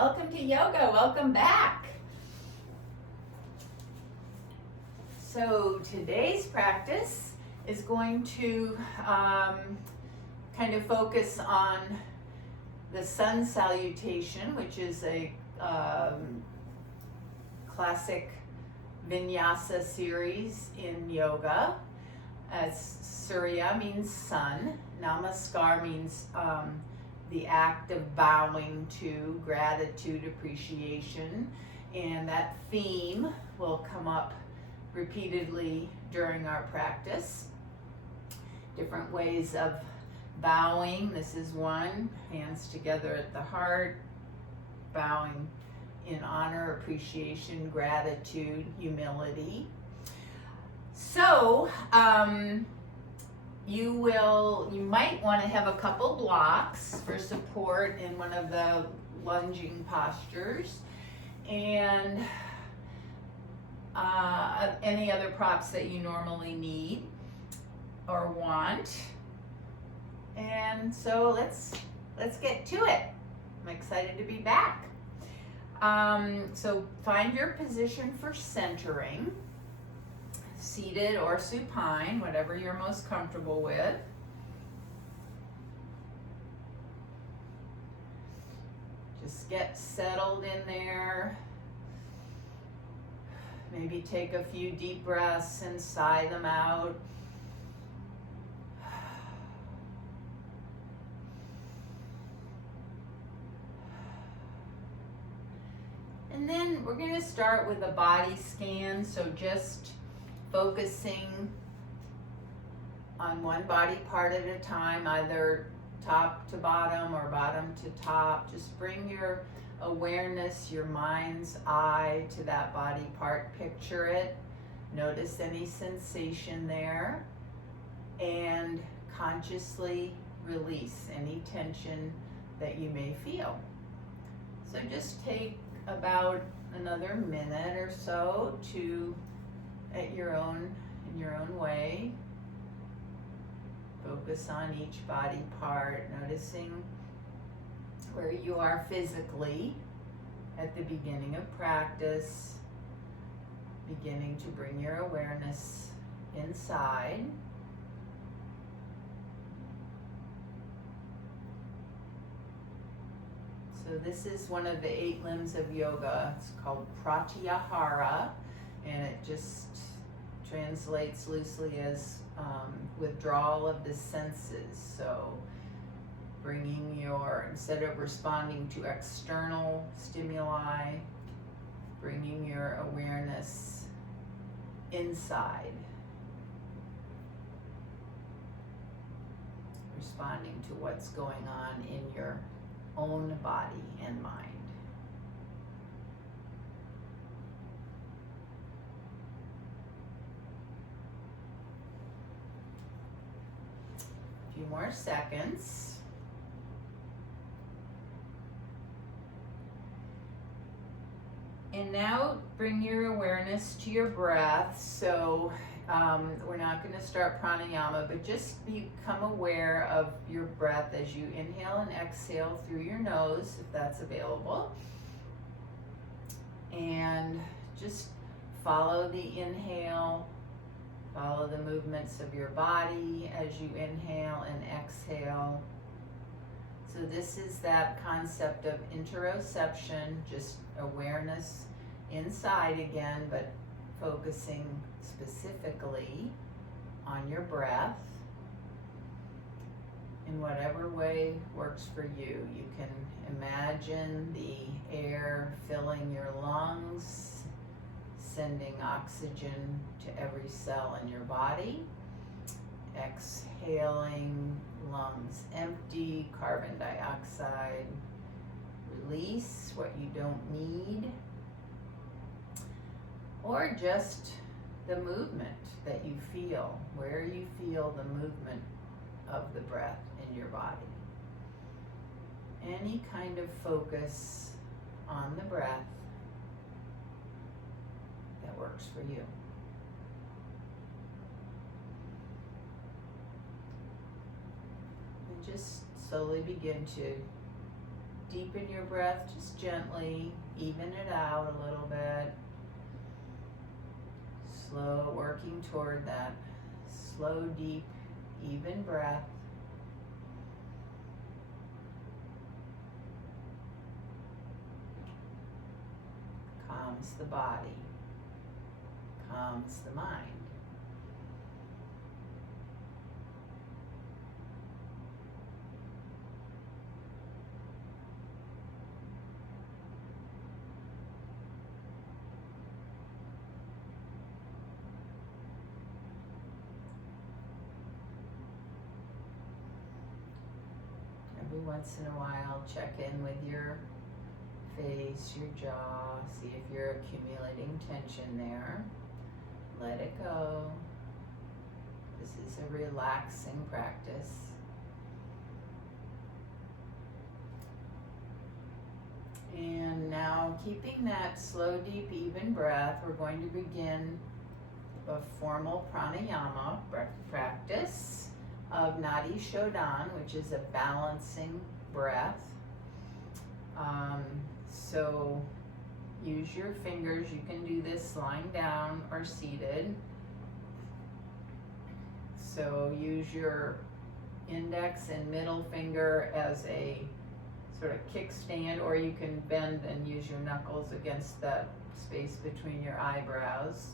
welcome to yoga, welcome back. So today's practice is going to kind of focus on the sun salutation, which is a classic vinyasa series in yoga. As Surya means sun, Namaskar means the act of bowing to gratitude, appreciation, and that theme will come up repeatedly during our practice. Different ways of bowing. This is one, hands together at the heart, bowing in honor, appreciation, gratitude, humility. So, you might want to have a couple blocks for support in one of the lunging postures, and any other props that you normally need or want. And so let's get to it. I'm excited to be back. So find your position for centering. Seated or supine, whatever you're most comfortable with. Just get settled in there. Maybe take a few deep breaths and sigh them out. And then we're going to start with a body scan, so just focusing on one body part at a time, either top to bottom or bottom to top. Just bring your awareness, your mind's eye to that body part. Picture it. Notice any sensation there, and consciously release any tension that you may feel. So just take about another minute or so to, in your own way, focus on each body part, noticing where you are physically at the beginning of practice, beginning to bring your awareness inside. So this is one of the 8 limbs of yoga. It's called pratyahara, and it just translates loosely as withdrawal of the senses. So bringing instead of responding to external stimuli, bringing your awareness inside, responding to what's going on in your own body and mind. A few more seconds. And now bring your awareness to your breath. So we're not going to start pranayama, but just become aware of your breath as you inhale and exhale through your nose, if that's available. And just follow the inhale, follow the movements of your body as you inhale and exhale. So this is that concept of interoception, just awareness inside again, but focusing specifically on your breath in whatever way works for you. You can imagine the air filling your lungs, sending oxygen to every cell in your body. Exhaling, lungs empty, carbon dioxide, release what you don't need. Or just the movement that you feel, where you feel the movement of the breath in your body. Any kind of focus on the breath that works for you. And just slowly begin to deepen your breath, just gently even it out a little bit. Slow, working toward that slow, deep, even breath. Calms the body, calms the mind. Every once in a while, check in with your face, your jaw, see if you're accumulating tension there. Let it go. This is a relaxing practice. And now, keeping that slow, deep, even breath, we're going to begin a formal pranayama practice of nadi shodhan, which is a balancing breath. So use your fingers. You can do this lying down or seated. So use your index and middle finger as a sort of kickstand, or you can bend and use your knuckles against that space between your eyebrows.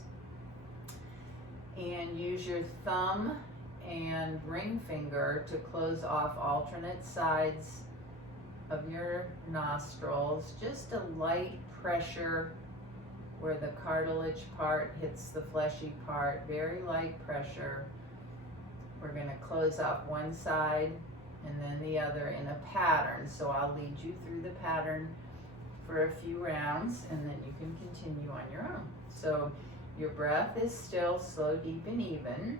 And use your thumb and ring finger to close off alternate sides of your nostrils. Just a light pressure where the cartilage part hits the fleshy part, very light pressure. We're going to close off one side and then the other in a pattern. So I'll lead you through the pattern for a few rounds and then you can continue on your own. So your breath is still slow, deep, and even.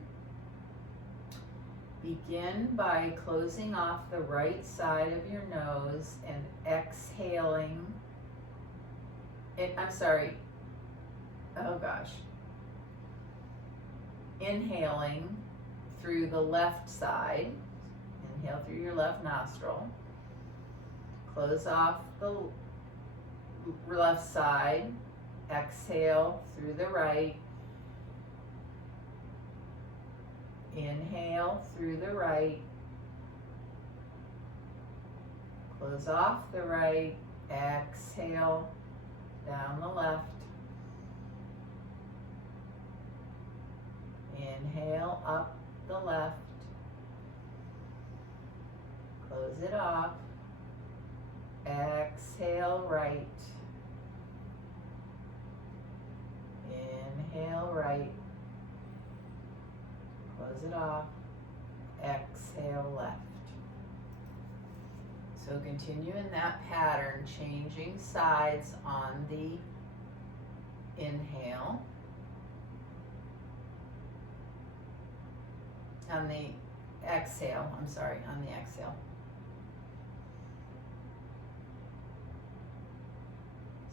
Begin by closing off the right side of your nose and exhaling. Inhaling through the left side. Inhale through your left nostril. Close off the left side. Exhale through the right. Inhale through the right. Close off the right. Exhale down the left. Inhale up the left. Close it off. Exhale right. Inhale right. Close it off. Exhale left. So continue in that pattern, changing sides on the inhale. On the exhale, on the exhale.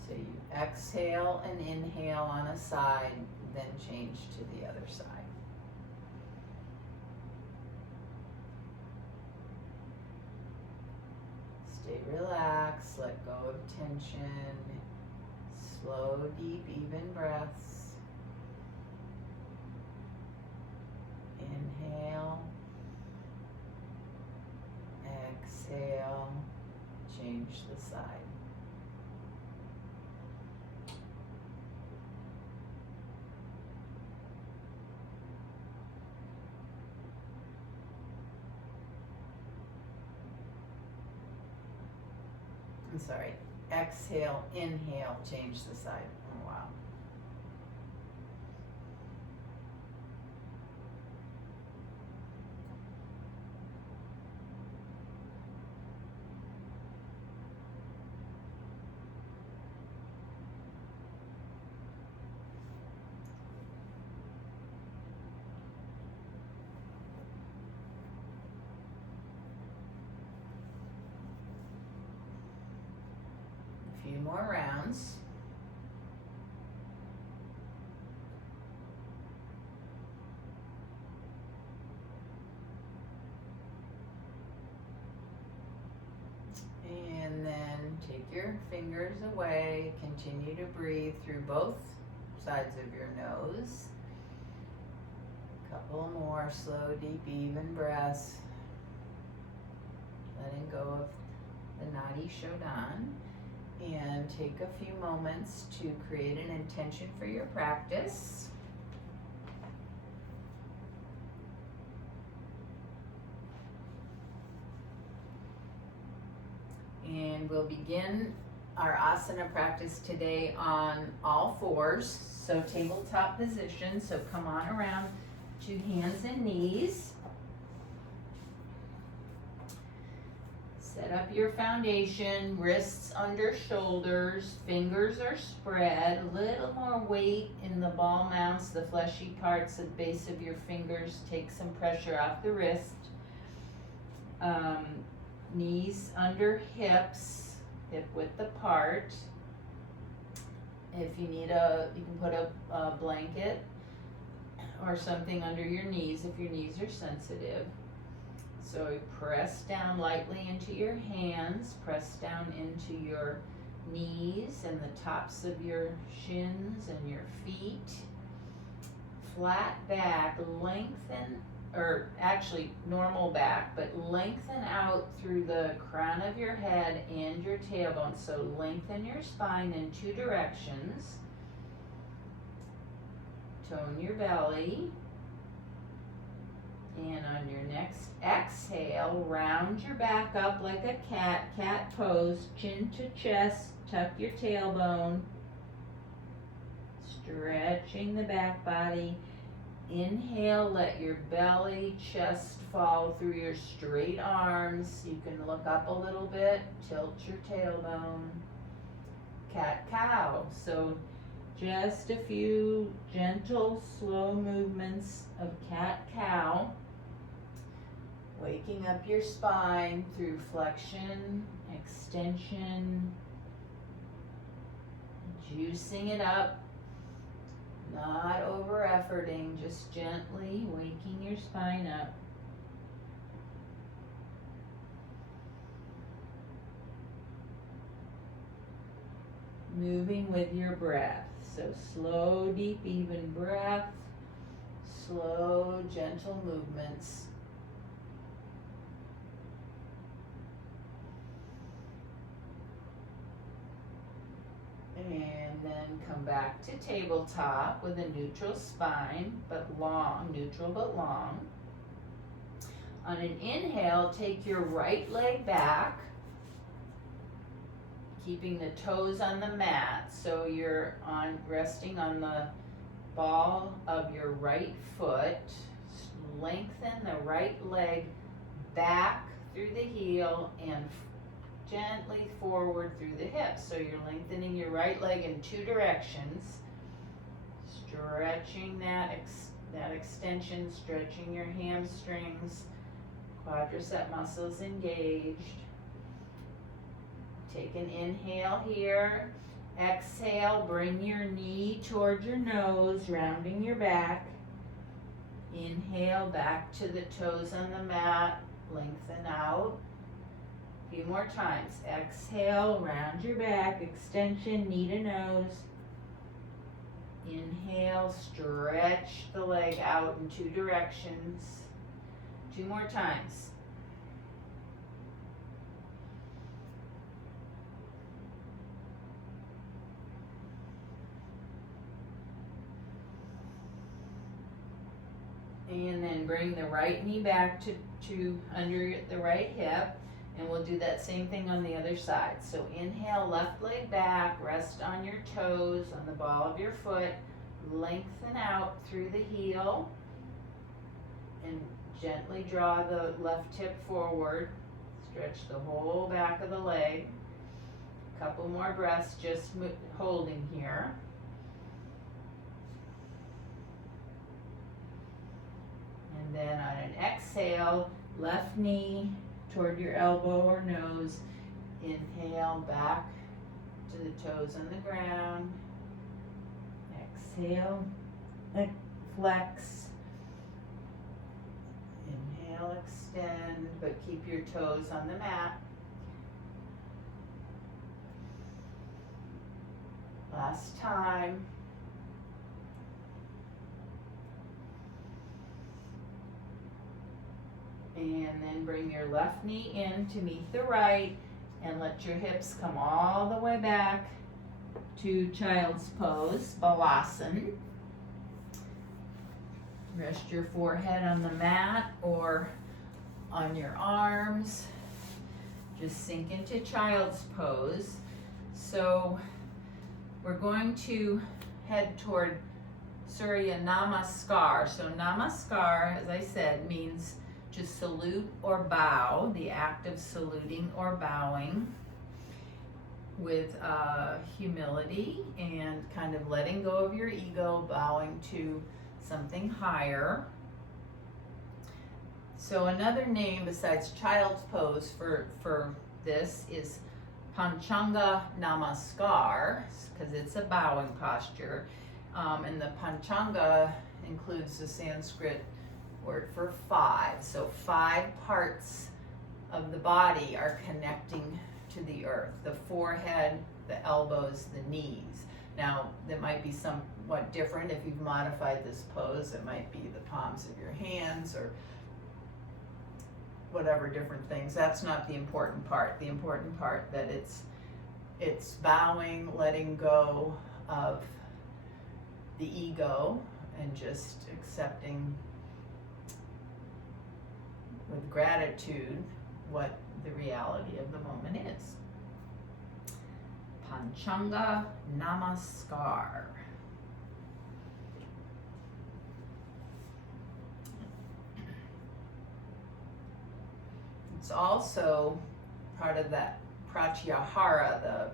So you exhale and inhale on a side, then change to the other side. Stay relaxed, let go of tension. Slow, deep, even breaths. Inhale, exhale, change the side. Exhale, inhale, change the side. Oh, wow. Few more rounds. And then your fingers away. Continue to breathe through both sides of your nose. Couple more slow, deep, even breaths. Letting go of the nadi shodhan. And take a few moments to create an intention for your practice. And we'll begin our asana practice today on all fours, so tabletop position. So come on around to hands and knees. Set up your foundation, wrists under shoulders, fingers are spread, a little more weight in the ball mounts, the fleshy parts at the base of your fingers. Take some pressure off the wrist. Knees under hips, hip width apart. If you need you can put a blanket or something under your knees if your knees are sensitive. So you press down lightly into your hands, press down into your knees and the tops of your shins and your feet. Flat back, lengthen, or actually normal back, but lengthen out through the crown of your head and your tailbone. So lengthen your spine in two directions. Tone your belly. And on your next exhale, round your back up like a cat, cat pose, chin to chest, tuck your tailbone, stretching the back body. Inhale, let your belly, chest fall through your straight arms. You can look up a little bit, tilt your tailbone. Cat-cow. So just a few gentle, slow movements of cat-cow. Waking up your spine through flexion, extension, juicing it up. Not over efforting, just gently waking your spine up. Moving with your breath. So slow, deep, even breath. Slow, gentle movements. And then come back to tabletop with a neutral spine, but long, neutral but long. On an inhale, take your right leg back, keeping the toes on the mat. So you're resting on the ball of your right foot. Lengthen the right leg back through the heel and gently forward through the hips. So you're lengthening your right leg in two directions, stretching that extension, stretching your hamstrings, quadricep muscles engaged. Take an inhale here. Exhale, bring your knee toward your nose, rounding your back. Inhale, back to the toes on the mat, lengthen out. A few more times. Exhale, round your back, extension, knee to nose. Inhale, stretch the leg out in two directions. Two more times. And then bring the right knee back to under the right hip. And we'll do that same thing on the other side. So inhale, left leg back, rest on your toes, on the ball of your foot. Lengthen out through the heel. And gently draw the left hip forward. Stretch the whole back of the leg. A couple more breaths, just holding here. And then on an exhale, left knee toward your elbow or nose. Inhale, back to the toes on the ground. Exhale, flex. Inhale, extend, but keep your toes on the mat. Last time. And then bring your left knee in to meet the right and let your hips come all the way back to child's pose, balasana. Rest your forehead on the mat or on your arms. Just sink into child's pose. So we're going to head toward Surya Namaskar. So Namaskar, as I said, means to salute or bow, the act of saluting or bowing with humility and kind of letting go of your ego, bowing to something higher. So another name besides child's pose for this is Panchanga Namaskar, because it's a bowing posture. And the Panchanga includes the Sanskrit word for five. So 5 parts of the body are connecting to the earth. The forehead, the elbows, the knees. Now, that might be somewhat different if you've modified this pose. It might be the palms of your hands or whatever different things. That's not the important part. The important part that it's bowing, letting go of the ego and just accepting with gratitude what the reality of the moment is. Panchanga Namaskar. It's also part of that pratyahara, the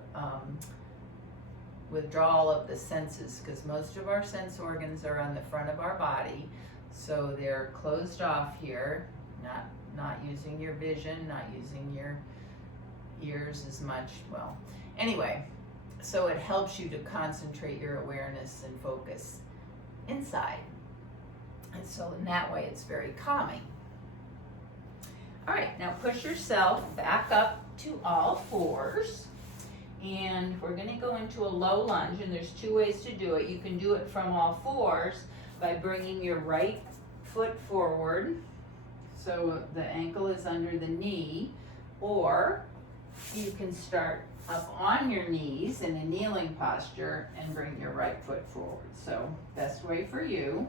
withdrawal of the senses, because most of our sense organs are on the front of our body, so they're closed off here, not using your vision, not using your ears as much. Well, anyway, so it helps you to concentrate your awareness and focus inside, and so in that way it's very calming. All right, now push yourself back up to all fours, and we're going to go into a low lunge, and there's 2 ways to do it. You can do it from all fours by bringing your right foot forward, so the ankle is under the knee, or you can start up on your knees in a kneeling posture and bring your right foot forward. So best way for you,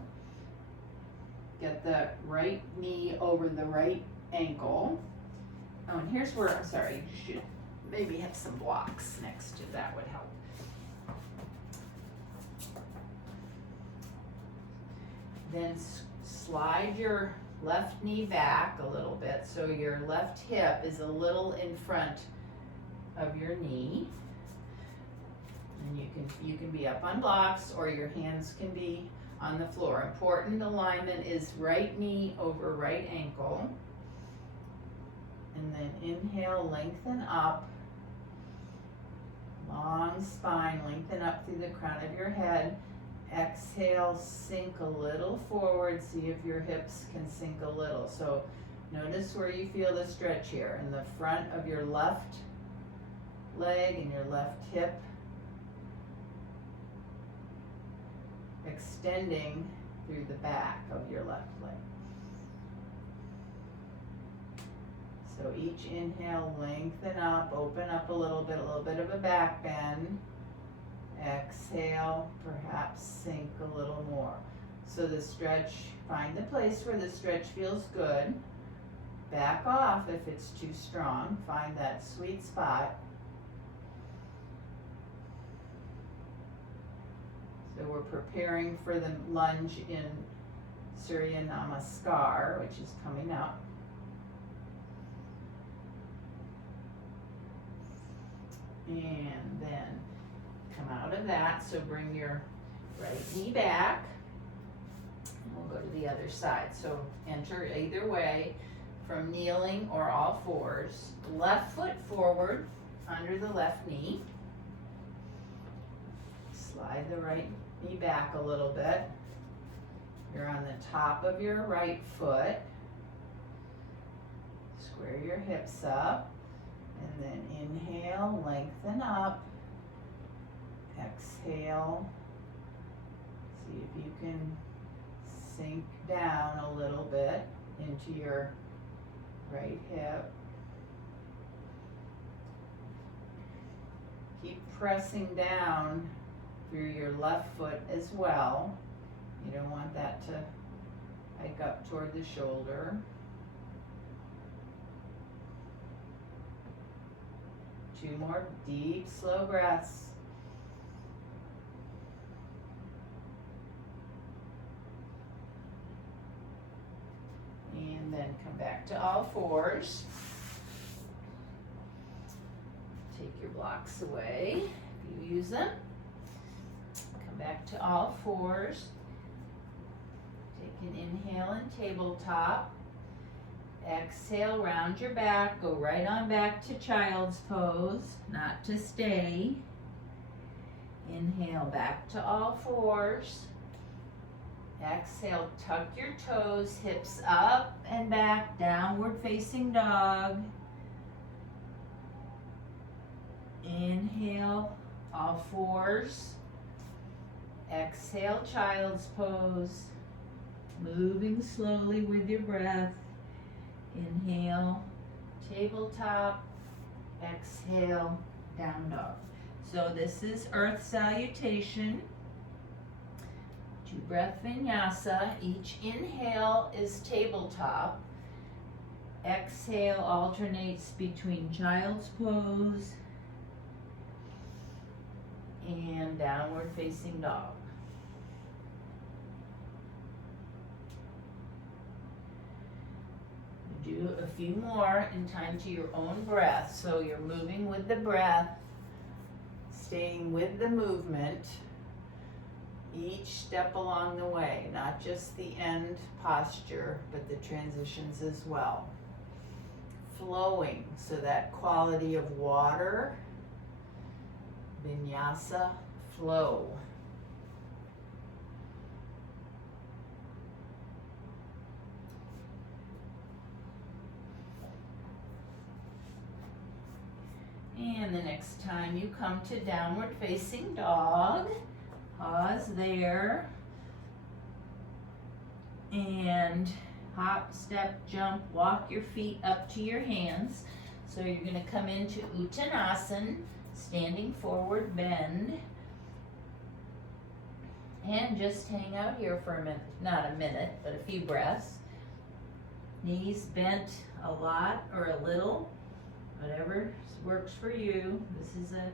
get the right knee over the right ankle. Oh, and here's where, I'm sorry, you should maybe have some blocks next to that would help. Then slide your left knee back a little bit so your left hip is a little in front of your knee. And you can be up on blocks or your hands can be on the floor. Important alignment is right knee over right ankle. And then inhale, lengthen up. Long spine, lengthen up through the crown of your head. Exhale, sink a little forward. See if your hips can sink a little. So notice where you feel the stretch here. In the front of your left leg and your left hip. Extending through the back of your left leg. So each inhale, lengthen up, open up a little bit of a back bend. Exhale, perhaps sink a little more. So the stretch, find the place where the stretch feels good. Back off if it's too strong. Find that sweet spot. So we're preparing for the lunge in Surya Namaskar, which is coming up. And then come out of that, so bring your right knee back. And we'll go to the other side. So enter either way, from kneeling or all fours. Left foot forward under the left knee. Slide the right knee back a little bit. You're on the top of your right foot. Square your hips up. And then inhale, lengthen up. exhale. See if you can sink down a little bit into your right hip. Keep pressing down through your left foot as well. You don't want that to hike up toward the shoulder. Two more deep, slow breaths. And then come back to all fours. Take your blocks away if you use them. Come back to all fours. Take an inhale and tabletop. Exhale, round your back. Go right on back to child's pose, not to stay. Inhale, back to all fours. Exhale, tuck your toes, hips up and back, downward facing dog. Inhale, all fours. Exhale, child's pose. Moving slowly with your breath. Inhale, tabletop. Exhale, down dog. So this is Earth Salutation. 2-breath vinyasa. Each inhale is tabletop. Exhale alternates between child's pose and downward facing dog. Do a few more in time to your own breath. So you're moving with the breath, staying with the movement, each step along the way, not just the end posture, but the transitions as well. Flowing, so that quality of water, vinyasa, flow. And the next time you come to downward facing dog, pause there. And hop, step, jump, walk your feet up to your hands. So you're going to come into Uttanasana, standing forward bend. And just hang out here for a minute, not a minute, but a few breaths. Knees bent a lot or a little, whatever works for you. This is a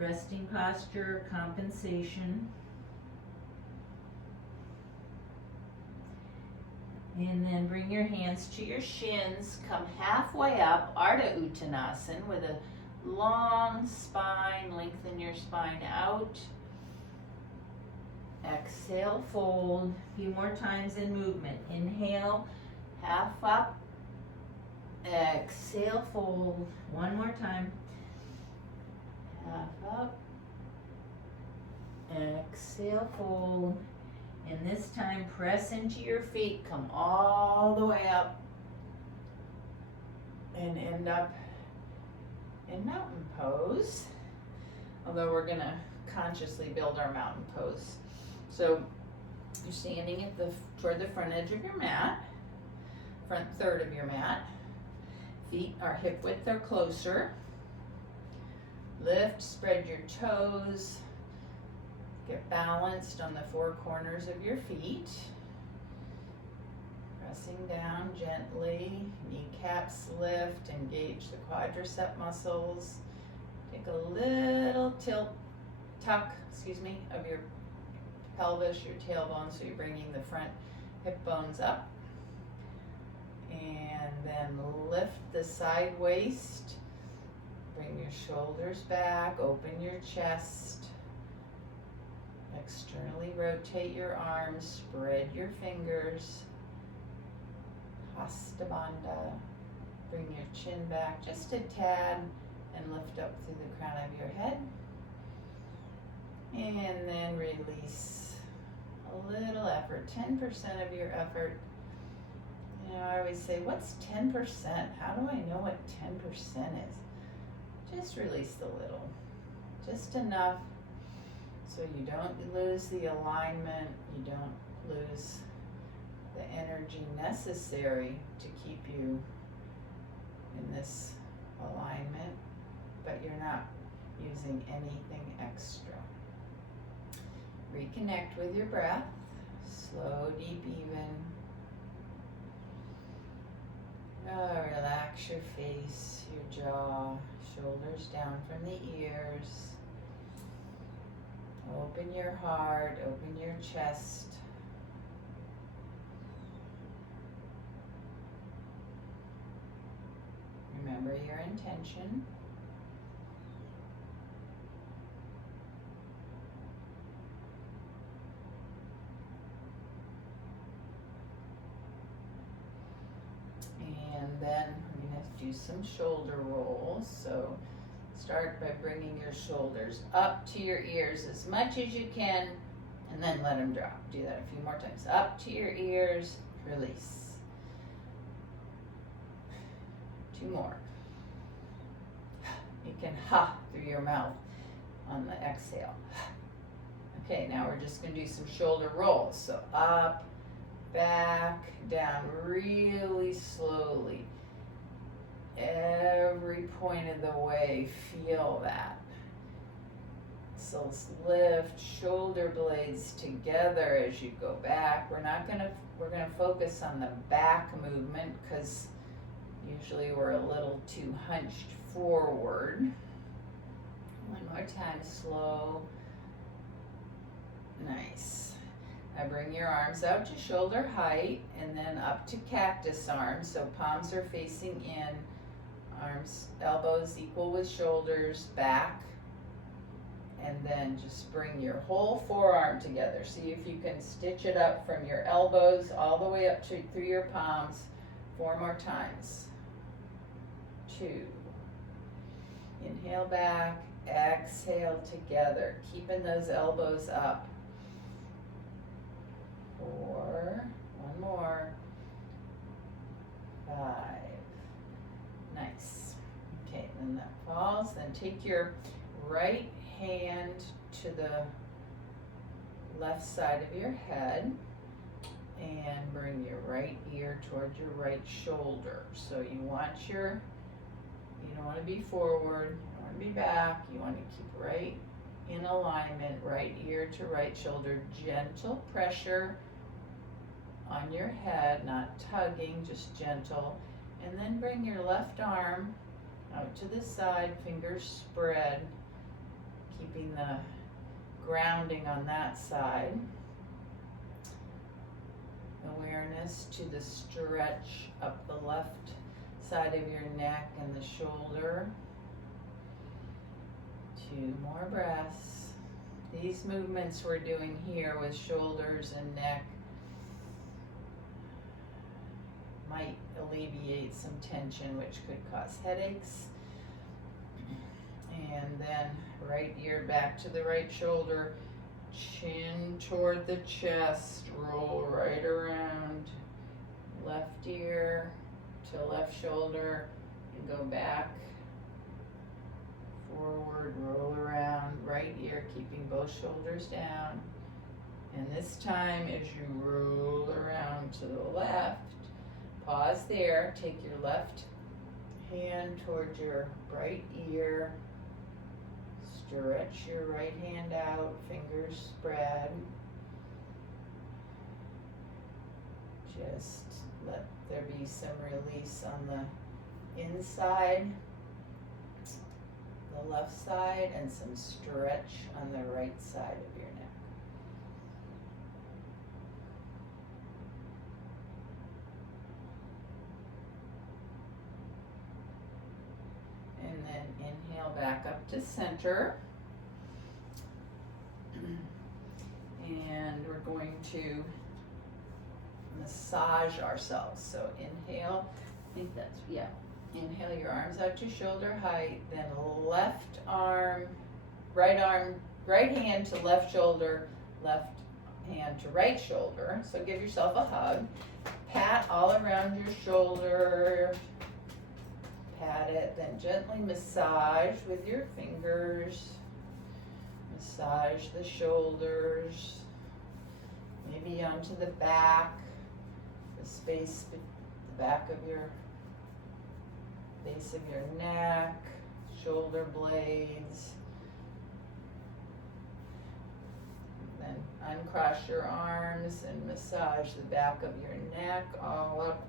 resting posture, compensation. And then bring your hands to your shins, come halfway up, Ardha Uttanasana, with a long spine, lengthen your spine out. Exhale, fold. A few more times in movement. Inhale, half up. Exhale, fold. One more time. Half up. Exhale, fold. And this time, press into your feet. Come all the way up. And end up in mountain pose. Although we're going to consciously build our mountain pose. So you're standing at toward the front edge of your mat. Front third of your mat. Feet are hip width or closer. Lift, spread your toes. Get balanced on the four corners of your feet. Pressing down gently. Kneecaps lift. Engage the quadricep muscles. Take a little tuck of your pelvis, your tailbone, so you're bringing the front hip bones up. And then lift the side waist. Bring your shoulders back. Open your chest. Externally rotate your arms. Spread your fingers. Hasta Bandha. Bring your chin back just a tad and lift up through the crown of your head. And then release a little effort, 10% of your effort. You know, I always say, what's 10%? How do I know what 10% is? Just release a little, just enough So you don't lose the alignment, you don't lose the energy necessary to keep you in this alignment, but you're not using anything extra. Reconnect with your breath. Slow, deep, even. Relax your face, your jaw, shoulders down from the ears. Open your heart, open your chest. Remember your intention. And then we're going to do some shoulder rolls. So start by bringing your shoulders up to your ears as much as you can, and then let them drop. Do that a few more times. Up to your ears, release. 2 more. You can ha through your mouth on the exhale. Okay, now we're just going to do some shoulder rolls. So up, back, down, really slowly. Every point of the way, feel that. So lift shoulder blades together as you go back. We're gonna focus on the back movement because usually we're a little too hunched forward. One more time, slow. Nice. Now bring your arms out to shoulder height and then up to cactus arms. So palms are facing in, arms, elbows equal with shoulders, back. And then just bring your whole forearm together. See if you can stitch it up from your elbows all the way up to through your palms. 4 more times. 2. Inhale back, exhale together, keeping those elbows up. 4, 1 more. 5. Nice. Okay, then that falls. Then take your right hand to the left side of your head and bring your right ear toward your right shoulder. So you don't want to be forward, you don't want to be back, you want to keep right in alignment, right ear to right shoulder, gentle pressure on your head, not tugging, just gentle. And then bring your left arm out to the side, fingers spread, keeping the grounding on that side. Awareness to the stretch up the left side of your neck and the shoulder. 2 more breaths. These movements we're doing here with shoulders and neck might alleviate some tension, which could cause headaches. And then right ear back to the right shoulder, chin toward the chest, roll right around, left ear to left shoulder, and go back, forward, roll around, right ear, keeping both shoulders down. And this time, as you roll around to the left, pause there, take your left hand toward your right ear, stretch your right hand out, fingers spread. Just let there be some release on the inside, the left side, and some stretch on the right side of your neck. And then inhale back up to center. And we're going to massage ourselves. So inhale, I think that's, yeah. Inhale your arms out to shoulder height, then right hand to left shoulder, left hand to right shoulder. So give yourself a hug. Pat all around your shoulder. Pat it, then gently massage with your fingers. Massage the shoulders, maybe onto the back, the space, the back of your base of your neck, shoulder blades. Then uncross your arms and massage the back of your neck all up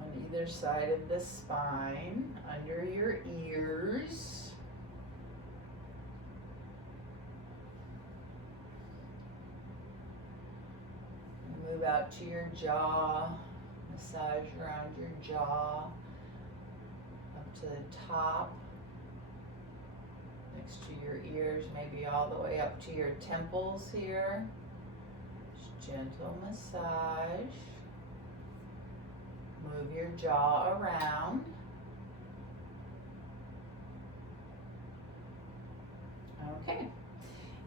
on either side of the spine, under your ears. Move out to your jaw, massage around your jaw, up to the top, next to your ears, maybe all the way up to your temples here. Just gentle massage. Move your jaw around. Okay,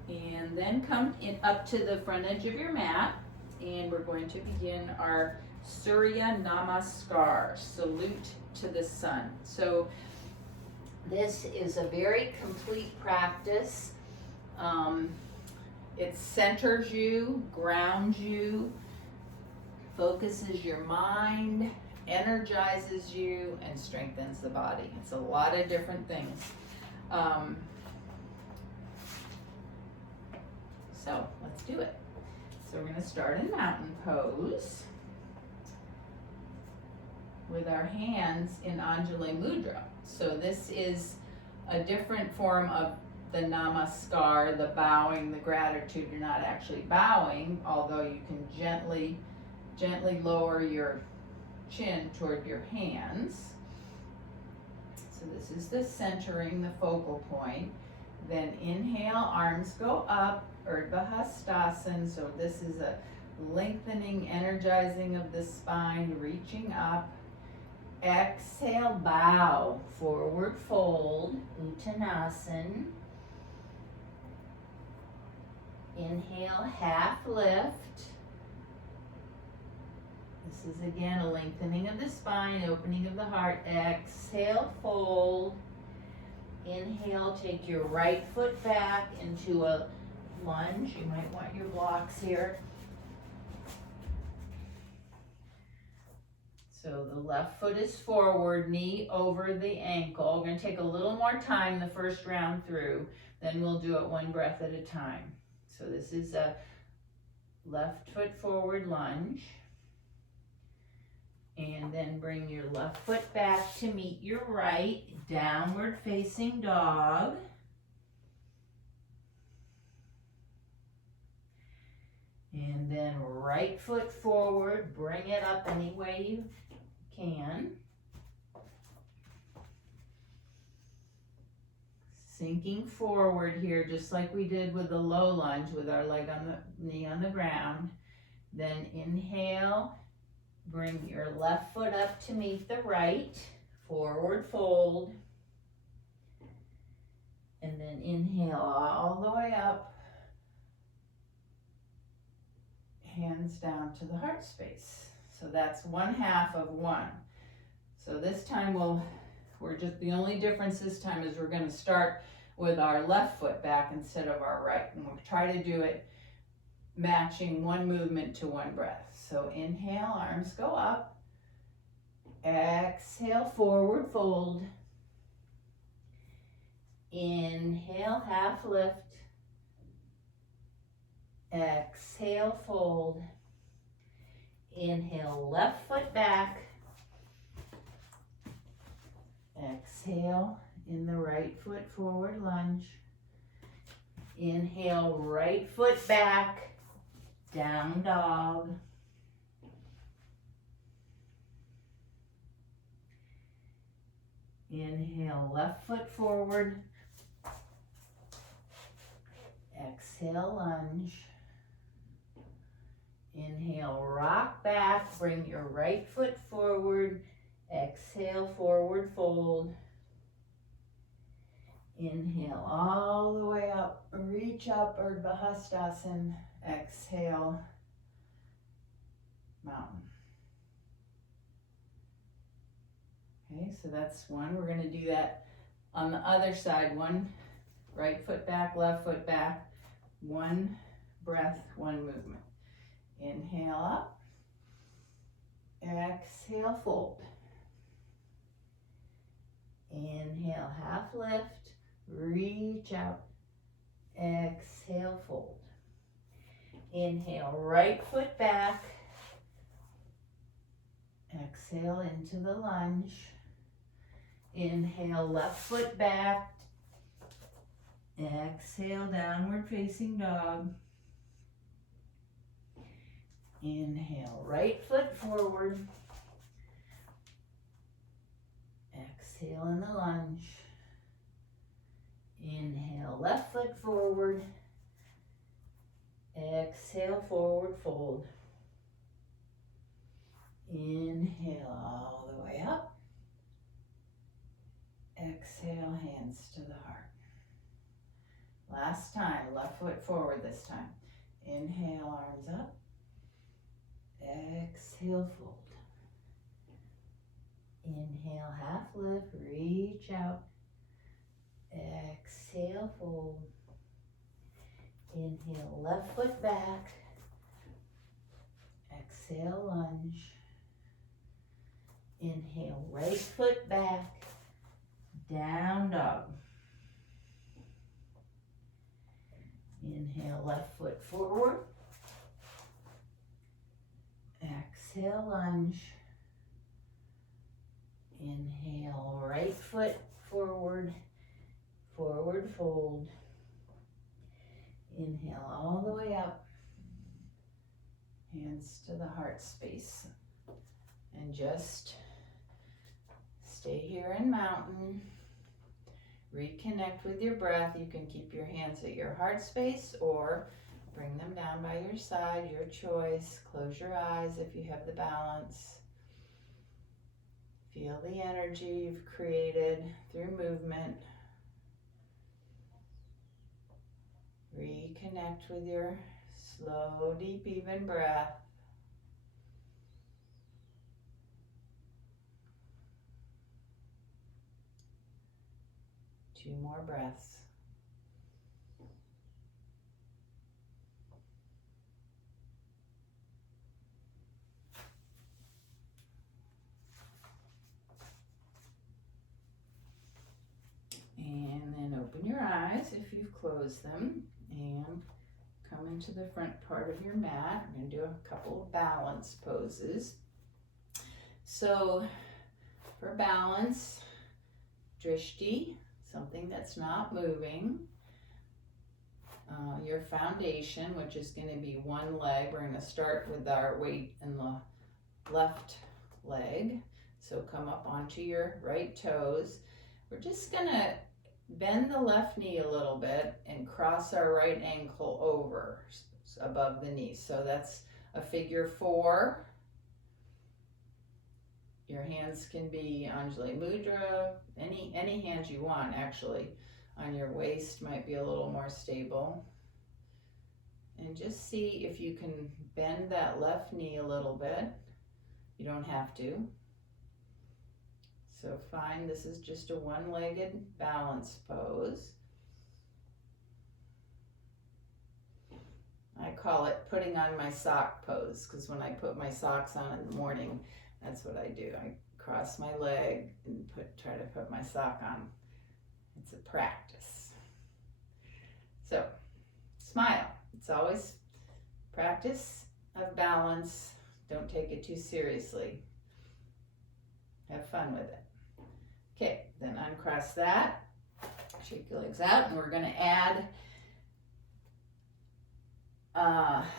and then come in up to the front edge of your mat. And we're going to begin our Surya Namaskar, salute to the sun. So this is a very complete practice. It centers you, grounds you, focuses your mind, energizes you, and strengthens the body. It's a lot of different things. So let's do it. So we're going to start in mountain pose with our hands in Anjali Mudra. So this is a different form of the Namaskar, the bowing, the gratitude. You're not actually bowing, although you can gently lower your chin toward your hands. So this is the centering, the focal point. Then inhale, arms go up, Urdhva Hastasana. So this is a lengthening, energizing of the spine, reaching up. Exhale, bow, forward fold, Uttanasana. Inhale, half lift. This is again a lengthening of the spine, opening of the heart. Exhale, fold. Inhale, take your right foot back into a lunge. You might want your blocks here. So the left foot is forward, knee over the ankle. We're going to take a little more time the first round through, then we'll do it one breath at a time. So this is a left foot forward lunge. And then bring your left foot back to meet your right, downward facing dog. And then right foot forward, bring it up any way you can. Sinking forward here, just like we did with the low lunge with our leg on the knee on the ground. Then inhale, bring your left foot up to meet the right, forward fold. And then inhale all the way up, hands down to the heart space. So that's one half of one. So this time we're just, the only difference this time is we're going to start with our left foot back instead of our right. And we'll try to do it matching one movement to one breath. So inhale, arms go up. Exhale, forward fold. Inhale, half lift. Exhale, fold. Inhale, left foot back. Exhale, in the right foot forward lunge. Inhale, right foot back, down dog. Inhale, left foot forward. Exhale, lunge. Inhale, rock back, bring your right foot forward. Exhale, forward fold. Inhale all the way up, reach up, Urdhva Hastasana. Exhale, mountain. Okay, so that's one. We're going to do that on the other side, one Right foot back, left foot back. One breath, one movement. Inhale up. Exhale, fold. Inhale, half lift. Reach out. Exhale, fold. Inhale, right foot back. Exhale into the lunge. Inhale, left foot back. Exhale, downward facing dog. Inhale, right foot forward. Exhale in the lunge. Inhale, left foot forward. Exhale, forward fold. Inhale all the way up. Exhale, hands to the heart. Last time, left foot forward this time. Inhale, arms up. Exhale, fold. Inhale, half lift, reach out. Exhale, fold. Inhale, left foot back. Exhale, lunge. Inhale, right foot back. Down dog. Inhale, left foot forward. Exhale, lunge. Inhale, right foot forward. Forward fold. Inhale all the way up. Hands to the heart space. And just stay here in mountain. Reconnect with your breath. You can keep your hands at your heart space or bring them down by your side, your choice. Close your eyes if you have the balance. Feel the energy you've created through movement. Reconnect with your slow, deep, even breath. Two more breaths. And then open your eyes if you've closed them and come into the front part of your mat. We're going to do a couple of balance poses. So for balance, drishti, something that's not moving. Your foundation, which is going to be one leg. We're going to start with our weight in the left leg. So come up onto your right toes. We're just going to bend the left knee a little bit and cross our right ankle over above the knee. So that's a figure 4. Your hands can be Anjali Mudra, any hands you want actually. On your waist might be a little more stable. And just see if you can bend that left knee a little bit. You don't have to. So fine, this is just a one-legged balance pose. I call it putting on my sock pose, because when I put my socks on in the morning, that's what I do. I cross my leg and try to put my sock on. It's a practice. So, smile. It's always practice of balance. Don't take it too seriously. Have fun with it. Okay, then uncross that. Shake your legs out, and we're going to add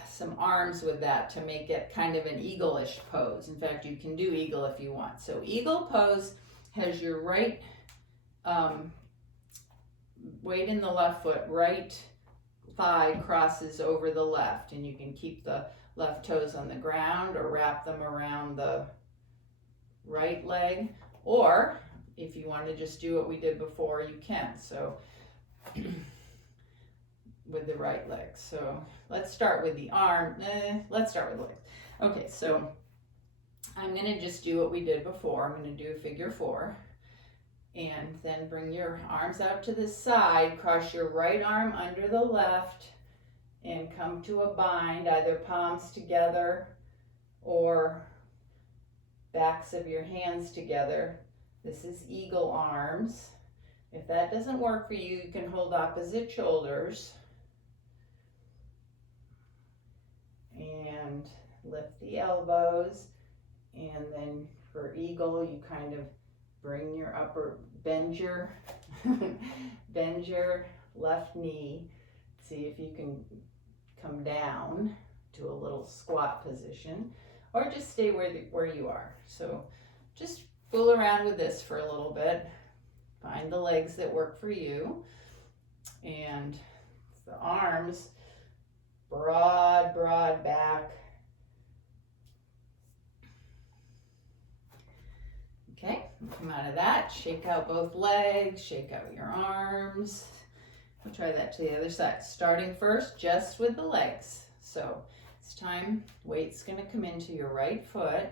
some arms with that to make it kind of an eagle-ish pose. In fact, you can do eagle if you want. So eagle pose has your right weight in the left foot, right thigh crosses over the left, and you can keep the left toes on the ground or wrap them around the right leg, or if you want to just do what we did before, you can. So with the right leg. So let's start with the arm. Let's start with the legs. Okay, so I'm going to just do what we did before. I'm going to do figure 4. And then bring your arms out to the side, cross your right arm under the left, and come to a bind, either palms together or backs of your hands together. This is eagle arms. If that doesn't work for you, you can hold opposite shoulders. And lift the elbows. And then for eagle, you kind of bring your bend your left knee. See if you can come down to a little squat position, or just stay where you are. So just fool around with this for a little bit. Find the legs that work for you. And the arms, broad back. Okay, come out of that, shake out both legs, shake out your arms. We'll try that to the other side. Starting first just with the legs. So this time, weight's gonna come into your right foot,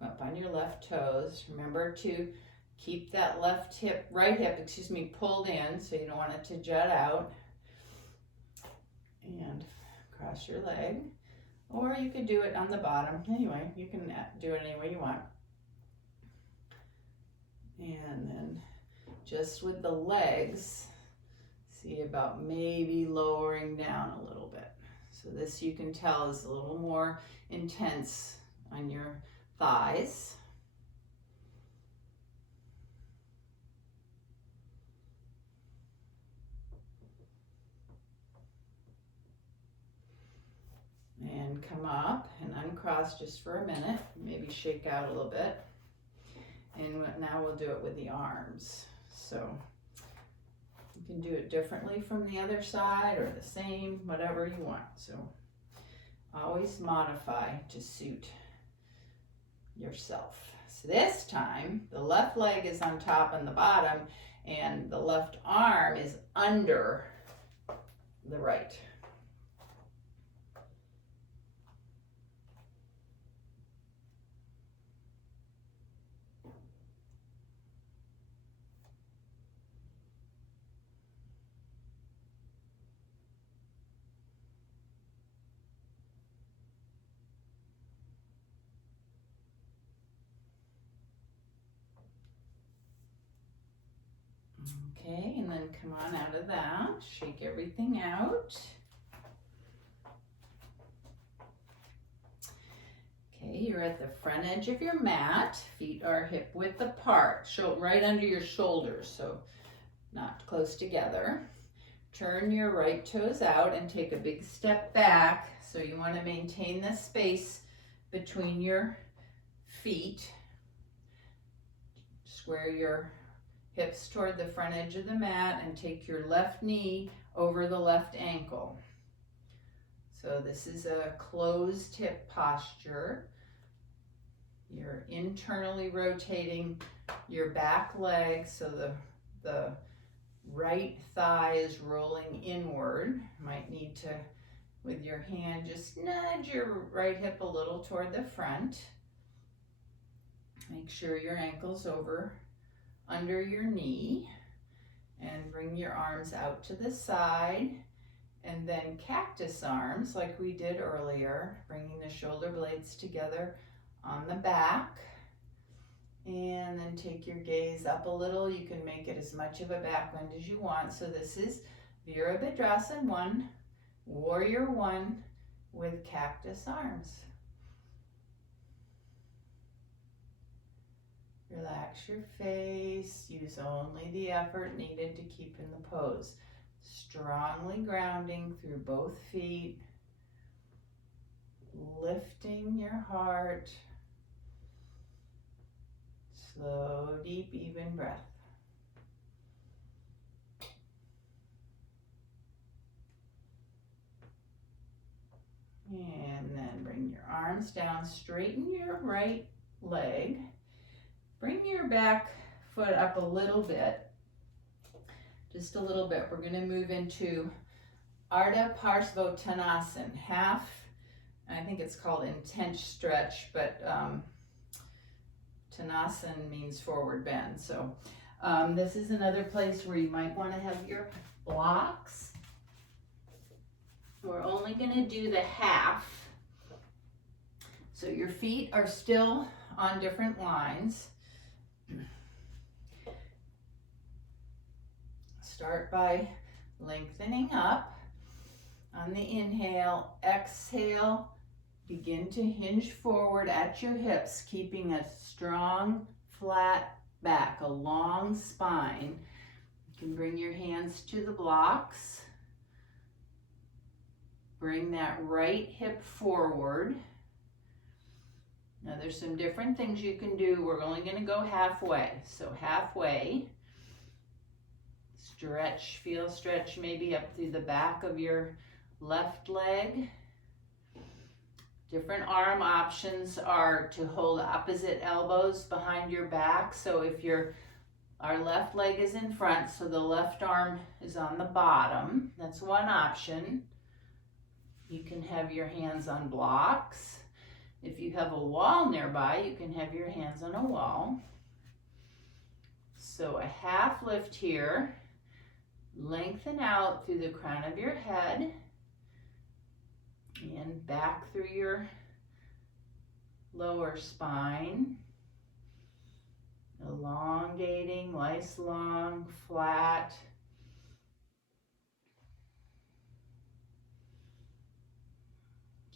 come up on your left toes. Remember to keep that right hip, pulled in, so you don't want it to jut out. And cross your leg. Or you could do it on the bottom. Anyway, you can do it any way you want. And then just with the legs, see about maybe lowering down a little bit. So this, you can tell, is a little more intense on your thighs. And come up and uncross just for a minute, maybe shake out a little bit. And now we'll do it with the arms. So you can do it differently from the other side or the same, whatever you want. So always modify to suit yourself. So this time, the left leg is on top and the bottom, and the left arm is under the right. Okay, and then come on out of that, shake everything out. Okay, you're at the front edge of your mat, feet are hip width apart, right under your shoulders, so not close together. Turn your right toes out and take a big step back, so you want to maintain the space between your feet. Square your hips toward the front edge of the mat and take your left knee over the left ankle. So this is a closed hip posture. You're internally rotating your back leg, so the right thigh is rolling inward. You might need to, with your hand, just nudge your right hip a little toward the front. Make sure your ankle's over under your knee, and bring your arms out to the side, and then cactus arms like we did earlier, bringing the shoulder blades together on the back, and then take your gaze up a little. You can make it as much of a backbend as you want. So this is Virabhadrasana 1, Warrior 1 with cactus arms. Relax your face, use only the effort needed to keep in the pose. Strongly grounding through both feet, lifting your heart. Slow, deep, even breath. And then bring your arms down, straighten your right leg. Bring your back foot up a little bit, just a little bit. We're going to move into Ardha Parsvottanasana, half, I think it's called intense stretch, but Tanasana means forward bend. So This is another place where you might want to have your blocks. We're only going to do the half. So your feet are still on different lines. Start by lengthening up. On the inhale, exhale, begin to hinge forward at your hips, keeping a strong, flat back, a long spine. You can bring your hands to the blocks. Bring that right hip forward. Now there's some different things you can do. We're only going to go halfway. So halfway. Stretch, feel stretch maybe up through the back of your left leg. Different arm options are to hold opposite elbows behind your back. So if our left leg is in front, so the left arm is on the bottom. That's one option. You can have your hands on blocks. If you have a wall nearby, you can have your hands on a wall. So a half lift here. Lengthen out through the crown of your head and back through your lower spine. Elongating, nice long, flat.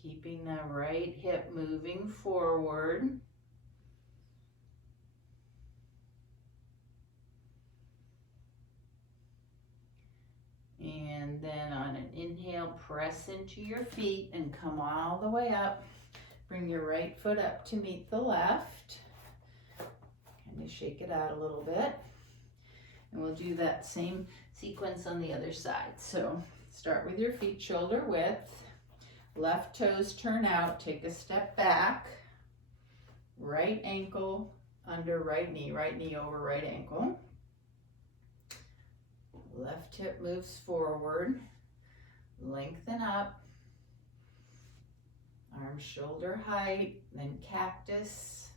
Keeping the right hip moving forward. And then on an inhale, press into your feet and come all the way up. Bring your right foot up to meet the left. Kind of shake it out a little bit. And we'll do that same sequence on the other side. So start with your feet shoulder width. Left toes turn out, take a step back. Right ankle under right knee over right ankle. Left hip moves forward, lengthen up, arms shoulder height, then cactus,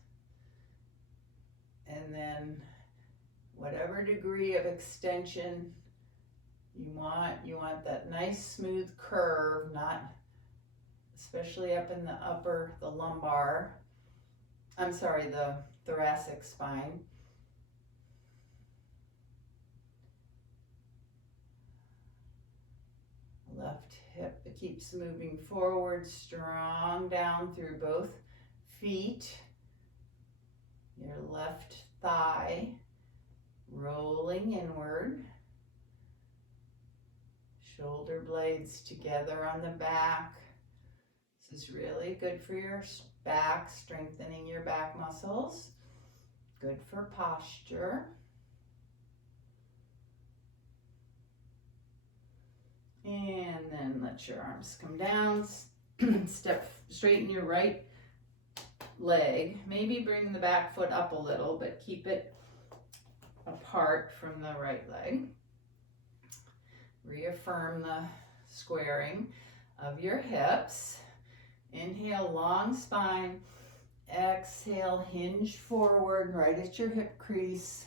and then whatever degree of extension you want that nice smooth curve, not especially up in the lumbar, the thoracic spine. Left hip keeps moving forward, strong down through both feet. Your left thigh rolling inward. Shoulder blades together on the back. This is really good for your back, strengthening your back muscles. Good for posture. And then let your arms come down. Straighten your right leg. Maybe bring the back foot up a little, but keep it apart from the right leg. Reaffirm the squaring of your hips. Inhale, long spine. Exhale, hinge forward right at your hip crease.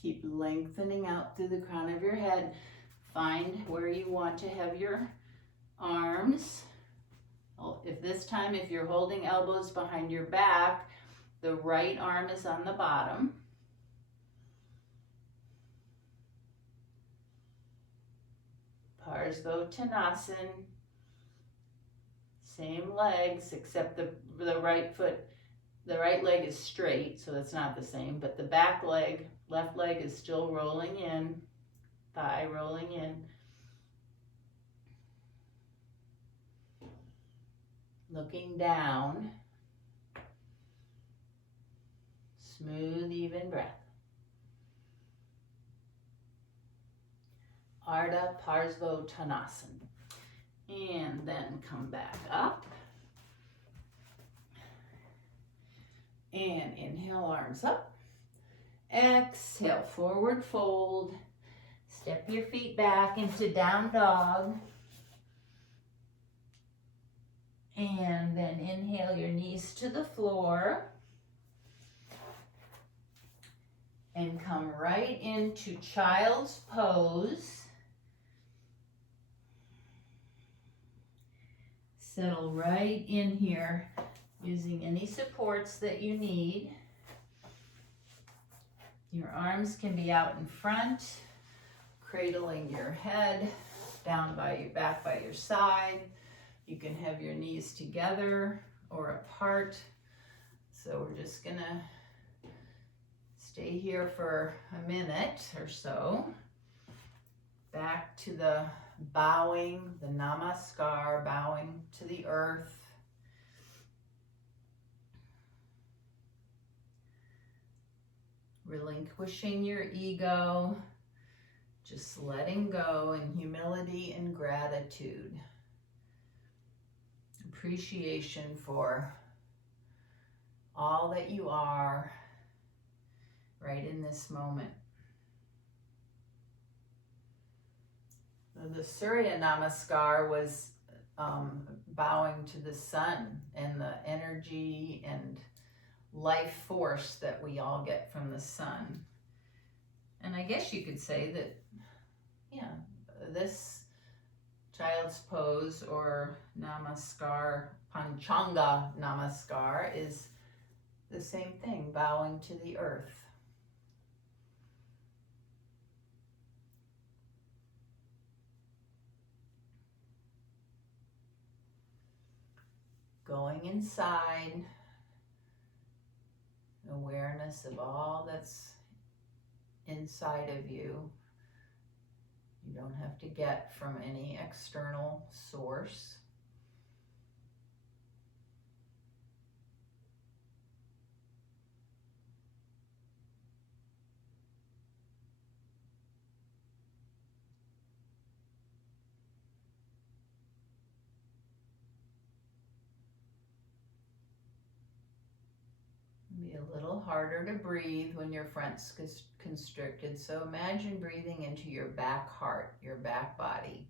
Keep lengthening out through the crown of your head. Find where you want to have your arms. If you're holding elbows behind your back, the right arm is on the bottom. Parsvottanasana. Same legs, except the right leg is straight, so it's not the same, but the left leg is still rolling in. Thigh rolling in. Looking down. Smooth, even breath. Ardha Parsvottanasana. And then come back up. And inhale, arms up. Exhale, forward fold. Step your feet back into down dog. And then inhale your knees to the floor. and come right into child's pose. Settle right in here using any supports that you need. Your arms can be out in front, cradling your head down by your back by your side. You can have your knees together or apart. So we're just gonna stay here for a minute or so. Back to the bowing, the namaskar, bowing to the earth. Relinquishing your ego, just letting go in humility and gratitude. Appreciation for all that you are right in this moment. The Surya Namaskar was bowing to the sun and the energy and life force that we all get from the sun. And I guess you could say that, yeah, this child's pose or namaskar, panchanga namaskar, is the same thing, bowing to the earth. Going inside, awareness of all that's inside of you. You don't have to get from any external source. Be a little harder to breathe when your front's constricted. So imagine breathing into your back heart, your back body.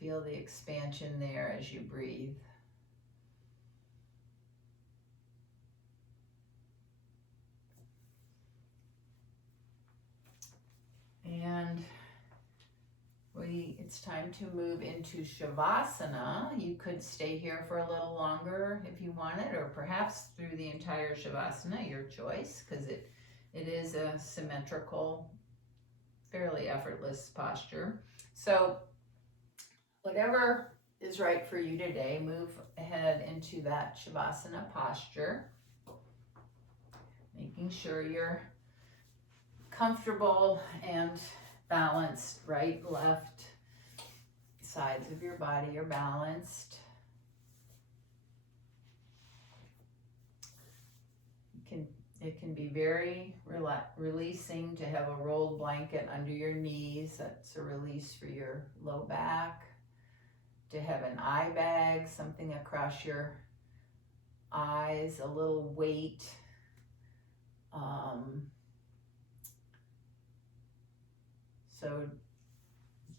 Feel the expansion there as you breathe. And it's time to move into Shavasana. You could stay here for a little longer if you wanted, or perhaps through the entire Shavasana, your choice, because it is a symmetrical, fairly effortless posture. So whatever is right for you today, move ahead into that Shavasana posture, making sure you're comfortable and balanced, right, left, sides of your body are balanced. It can be very releasing to have a rolled blanket under your knees. That's a release for your low back. To have an eye bag, something across your eyes, a little weight. So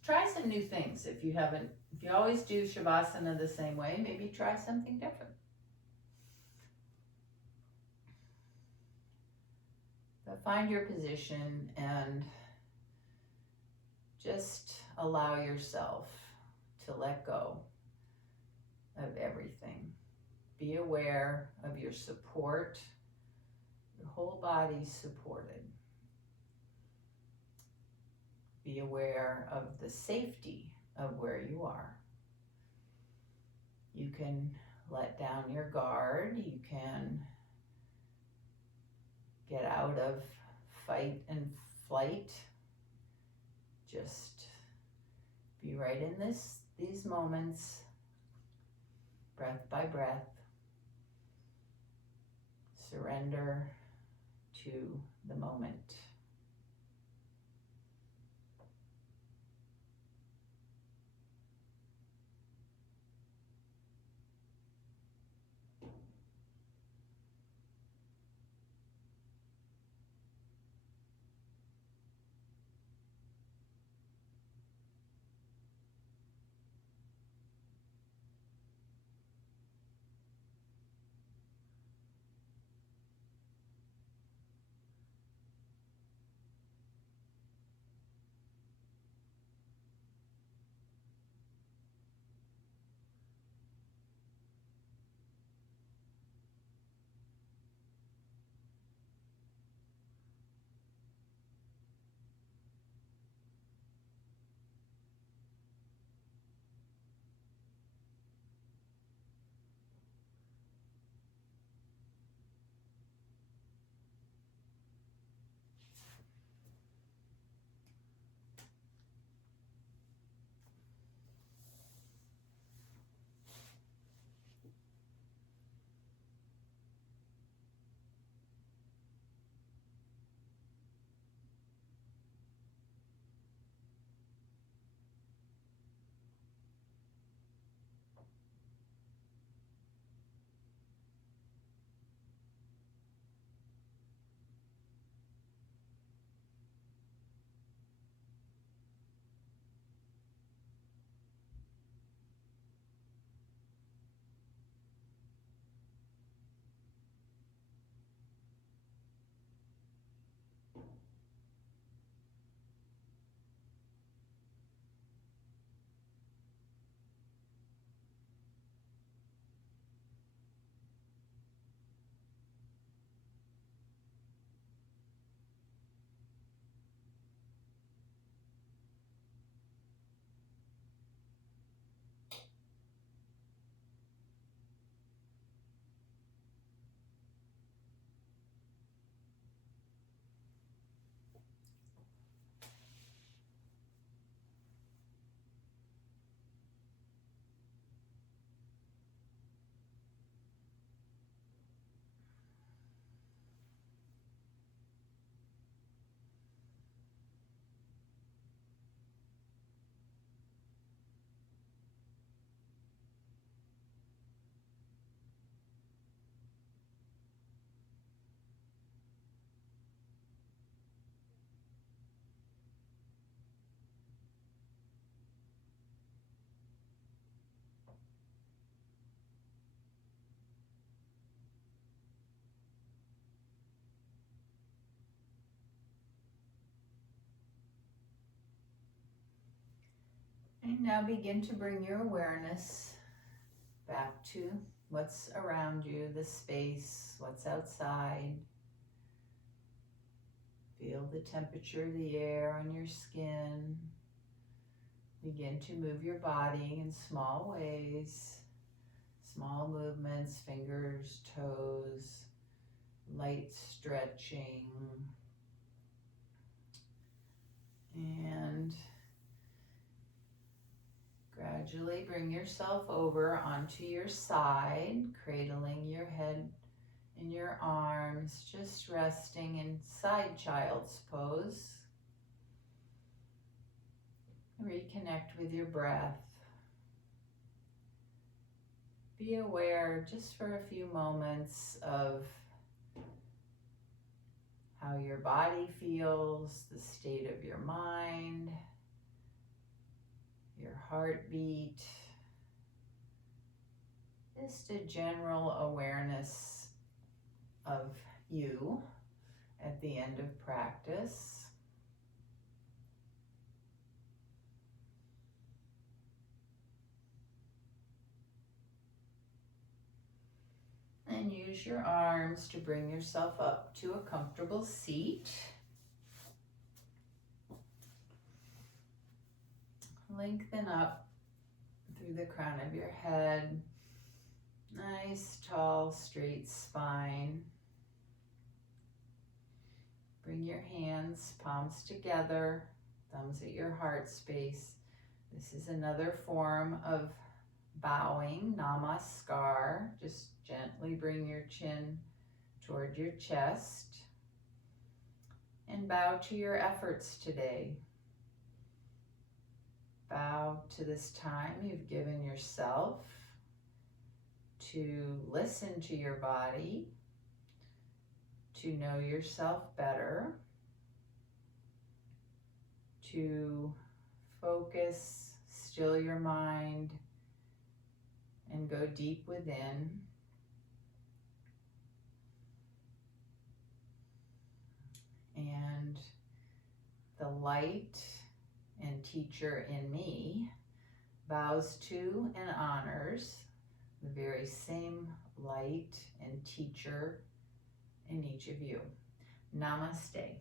try some new things. If you always do Shavasana the same way, maybe try something different. But find your position and just allow yourself to let go of everything. Be aware of your support. Your whole body's supported. Be aware of the safety of where you are. You can let down your guard. You can get out of fight and flight. Just be right in these moments, breath by breath. Surrender to the moment. And now begin to bring your awareness back to what's around you, the space, what's outside. Feel the temperature of the air on your skin. Begin to move your body in small ways, small movements, fingers, toes, light stretching. And gradually bring yourself over onto your side, cradling your head in your arms, just resting in side child's pose. Reconnect with your breath. Be aware just for a few moments of how your body feels, the state of your mind, your heartbeat, just a general awareness of you at the end of practice. And use your arms to bring yourself up to a comfortable seat. Lengthen up through the crown of your head. Nice, tall, straight spine. Bring your hands, palms together, thumbs at your heart space. This is another form of bowing, namaskar. Just gently bring your chin toward your chest and bow to your efforts today. Bow to this time you've given yourself to listen to your body, to know yourself better, to focus, still your mind, and go deep within. And the light and teacher in me bows to and honors the very same light and teacher in each of you. Namaste.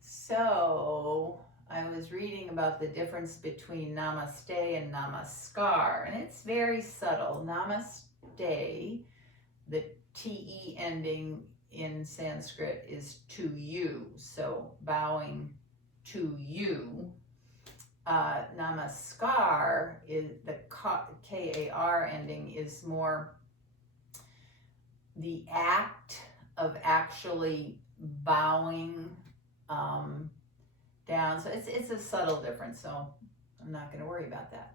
So, I was reading about the difference between namaste and namaskar, and it's very subtle. Namaste, the te ending in Sanskrit is to you, so bowing to you. Namaskar is the kar ending, is more the act of actually bowing down. So it's a subtle difference, so I'm not going to worry about that.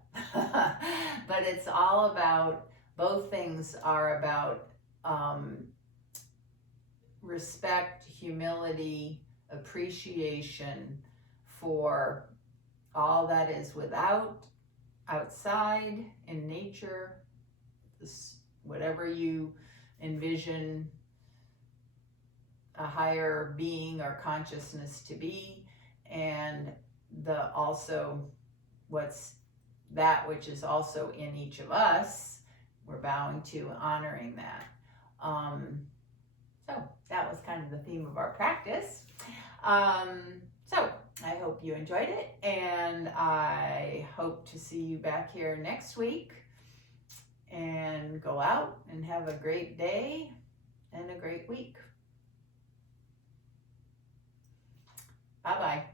But it's all about, both things are about respect, humility, appreciation for all that is outside in nature, whatever you envision a higher being or consciousness to be, and also what's that which is also in each of us. We're bowing to, honoring that. So that was kind of the theme of our practice. So I hope you enjoyed it, and I hope to see you back here next week, and go out and have a great day and a great week. Bye-bye.